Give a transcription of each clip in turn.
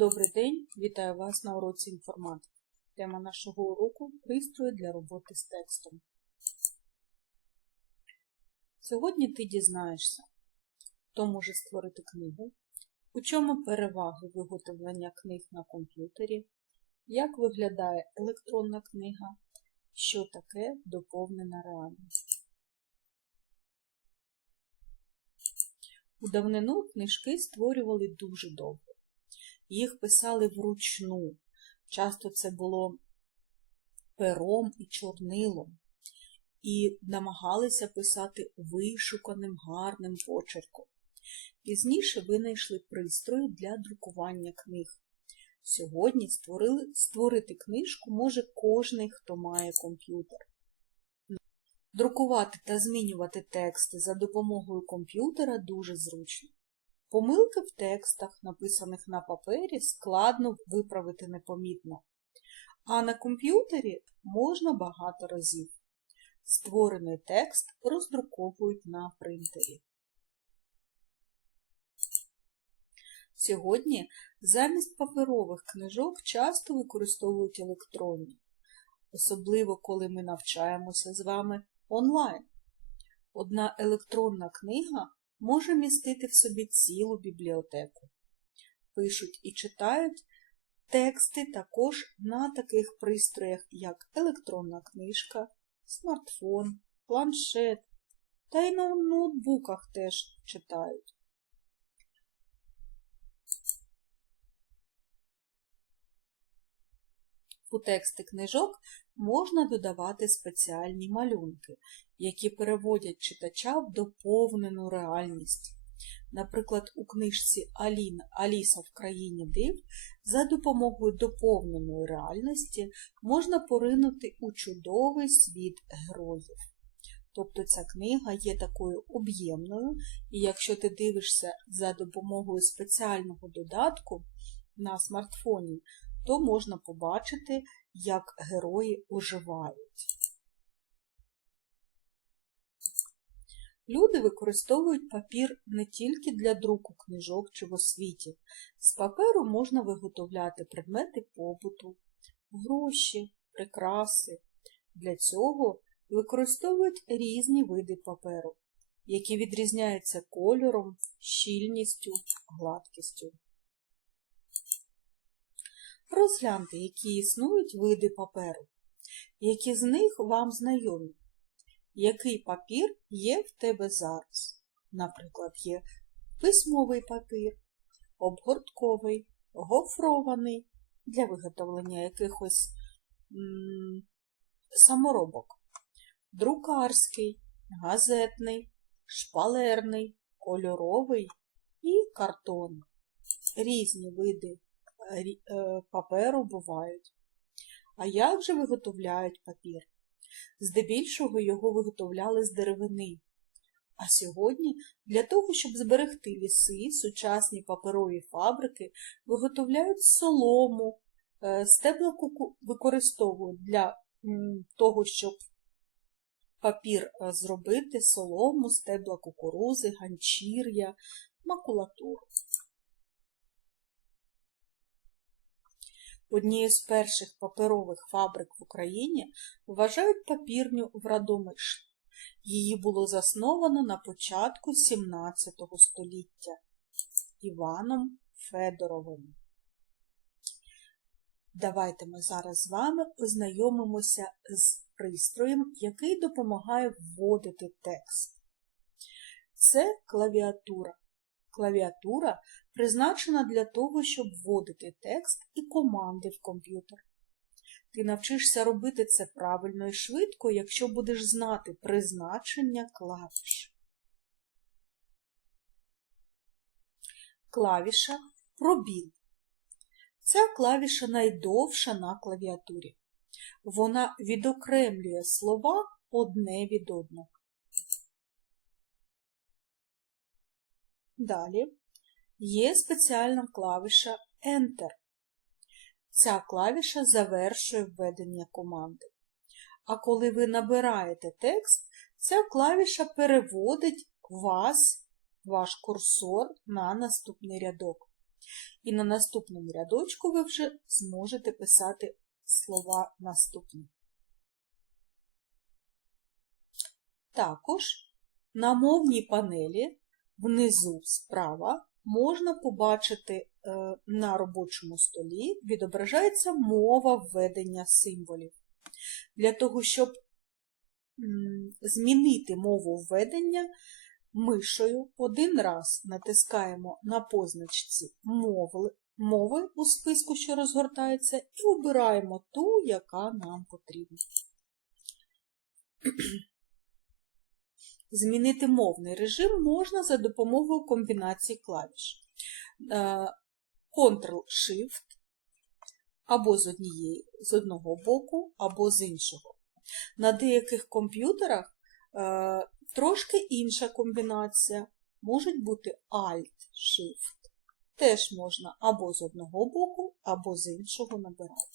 Добрий день, вітаю вас на уроці інформатики. Тема нашого уроку пристрої для роботи з текстом. Сьогодні ти дізнаєшся, хто може створити книгу, у чому переваги виготовлення книг на комп'ютері, як виглядає електронна книга, що таке доповнена реальність. У давнину книжки створювали дуже довго. Їх писали вручну. Часто це було пером і чорнилом, і намагалися писати вишуканим гарним почерком. Пізніше винайшли пристрої для друкування книг. Сьогодні створили, створити книжку може кожний, хто має комп'ютер. Друкувати та змінювати тексти за допомогою комп'ютера дуже зручно. Помилки в текстах, написаних на папері, складно виправити непомітно, а на комп'ютері можна багато разів. Створений текст роздруковують на принтері. Сьогодні замість паперових книжок часто використовують електронні, особливо коли ми навчаємося з вами онлайн. Одна електронна книга може містити в собі цілу бібліотеку. Пишуть і читають тексти також на таких пристроях, як електронна книжка, смартфон, планшет, та й на ноутбуках теж читають. У тексти книжок можна додавати спеціальні малюнки, які переводять читача в доповнену реальність. Наприклад, у книжці Аліна Аліса в країні див за допомогою доповненої реальності можна поринути у чудовий світ героїв. Тобто ця книга є такою об'ємною, і якщо ти дивишся за допомогою спеціального додатку на смартфоні, то можна побачити, як герої оживають. Люди використовують папір не тільки для друку книжок чи в освіті. З паперу можна виготовляти предмети побуту, гроші, прикраси. Для цього використовують різні види паперу, які відрізняються кольором, щільністю, гладкістю. Розгляньте, які існують види паперу, які з них вам знайомі. Який папір є в тебе зараз? Наприклад, є письмовий папір, обгортковий, гофрований для виготовлення якихось м саморобок, друкарський, газетний, шпалерний, кольоровий і картон. Різні види Е, паперу бувають. А як же виготовляють папір? Здебільшого його виготовляли з деревини. А сьогодні для того, щоб зберегти ліси, сучасні паперові фабрики виготовляють солому, е, стебла куку використовують для того, щоб папір е, зробити солому, стебла кукурузи, ганчір'я, макулатуру. Однією з перших паперових фабрик в Україні вважають папірню в Радомишлі. Її було засновано на початку XVII століття Іваном Федоровим. Давайте ми зараз з вами ознайомимося з пристроєм, який допомагає вводити текст. Це клавіатура. Клавіатура призначена для того, щоб вводити текст і команди в комп'ютер. Ти навчишся робити це правильно і швидко, якщо будеш знати призначення клавіш. Клавіша пробіл. Ця клавіша найдовша на клавіатурі. Вона відокремлює слова одне від одного. Далі є спеціальна клавіша Enter. Ця клавіша завершує введення команди. А коли ви набираєте текст, ця клавіша переводить вас, ваш курсор на наступний рядок. І на наступному рядочку ви вже зможете писати слова наступні. Також на мовній панелі внизу справа можна побачити е, на робочому столі відображається мова введення символів. Для того, щоб змінити мову введення, мишою один раз натискаємо на позначці мови, мови у списку, що розгортається, і обираємо ту, яка нам потрібна. Змінити мовний режим можна за допомогою комбінації клавіш. Е, Ctrl-Shift або з, однієї, з одного боку, або з іншого. На деяких комп'ютерах е, трошки інша комбінація. Можуть бути Alt-Shift. Теж можна або з одного боку, або з іншого набирати.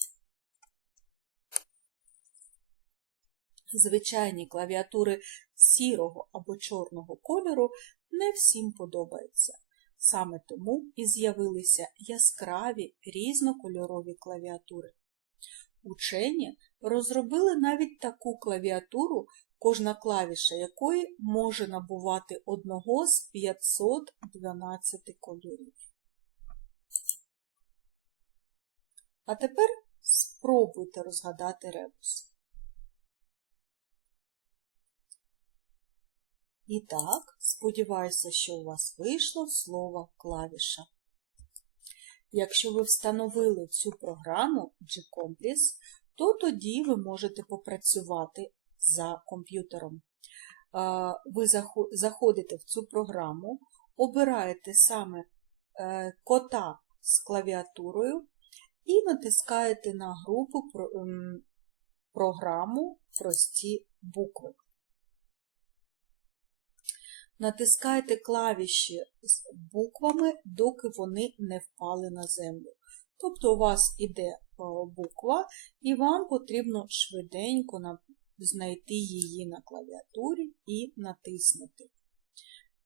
Звичайні клавіатури сірого або чорного кольору не всім подобаються. Саме тому і з'явилися яскраві різнокольорові клавіатури. Учені розробили навіть таку клавіатуру, кожна клавіша якої може набувати одного з 512 кольорів. А тепер спробуйте розгадати ребус. І так, сподіваюся, що у вас вийшло слово клавіша. Якщо ви встановили цю програму G-Compress, то тоді ви можете попрацювати за комп'ютером. Ви заходите в цю програму, обираєте саме е, кота з клавіатурою і натискаєте на групу програму Прості букви. Натискайте клавіші з буквами, доки вони не впали на землю. Тобто у вас іде буква, і вам потрібно швиденько знайти її на клавіатурі і натиснути,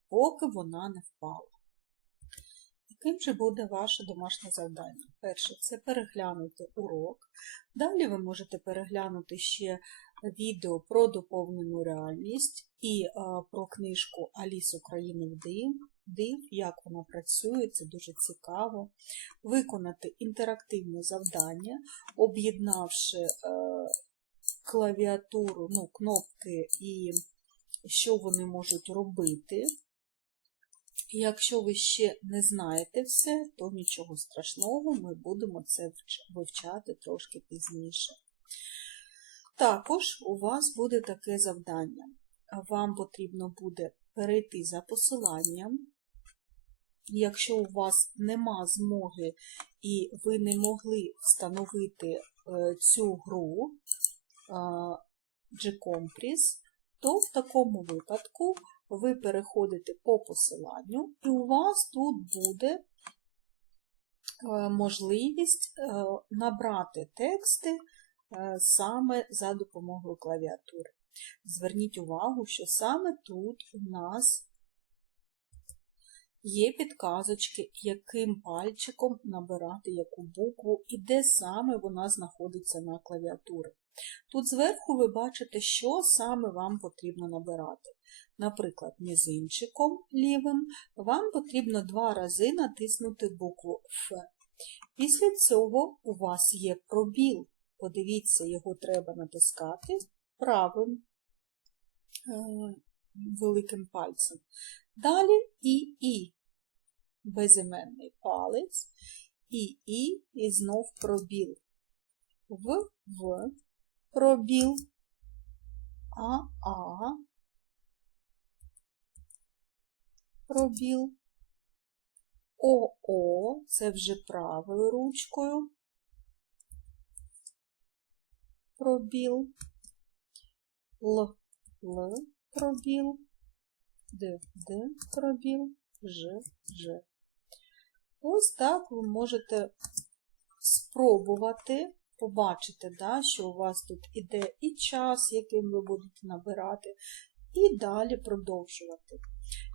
поки вона не впала. Яким же буде ваше домашнє завдання? Перше, це переглянути урок. Далі ви можете переглянути ще відео про доповнену реальність і про книжку Аліс України в див, див, як вона працює, це дуже цікаво. Виконати інтерактивне завдання, об'єднавши е, клавіатуру, ну, кнопки і що вони можуть робити. Якщо ви ще не знаєте все, то нічого страшного, ми будемо це вивчати трошки пізніше. Також у вас буде таке завдання. Вам потрібно буде перейти за посиланням. Якщо у вас нема змоги і ви не могли встановити е, цю гру G-Compress, то в такому випадку ви переходите по посиланню, і у вас тут буде е, можливість е, набрати тексти саме за допомогою клавіатури. Зверніть увагу, що саме тут у нас є підказочки, яким пальчиком набирати яку букву і де саме вона знаходиться на клавіатурі. Тут зверху ви бачите, що саме вам потрібно набирати. Наприклад, мізинчиком лівим вам потрібно два рази натиснути букву Ф. Після цього у вас є пробіл. Подивіться, його треба натискати правим е, великим пальцем. Далі і І. Безіменний палець, і І, і знов пробіл. В, В, пробіл, А, А, пробіл, О, О, це вже правою ручкою пробіл, Л, Л, пробіл, Д, Д, пробіл, Ж, Ж. Ось так ви можете спробувати побачити, да, що у вас тут іде і час, яким ви будете набирати, і далі продовжувати.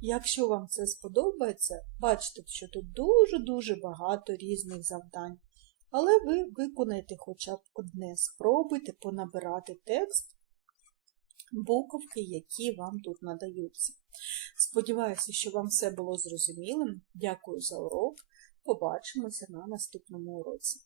Якщо вам це сподобається, бачите, що тут дуже-дуже багато різних завдань. Але ви виконаєте хоча б одне, спробуйте понабирати текст, буковки, які вам тут надаються. Сподіваюся, що вам все було зрозумілим. Дякую за урок. Побачимося на наступному уроці.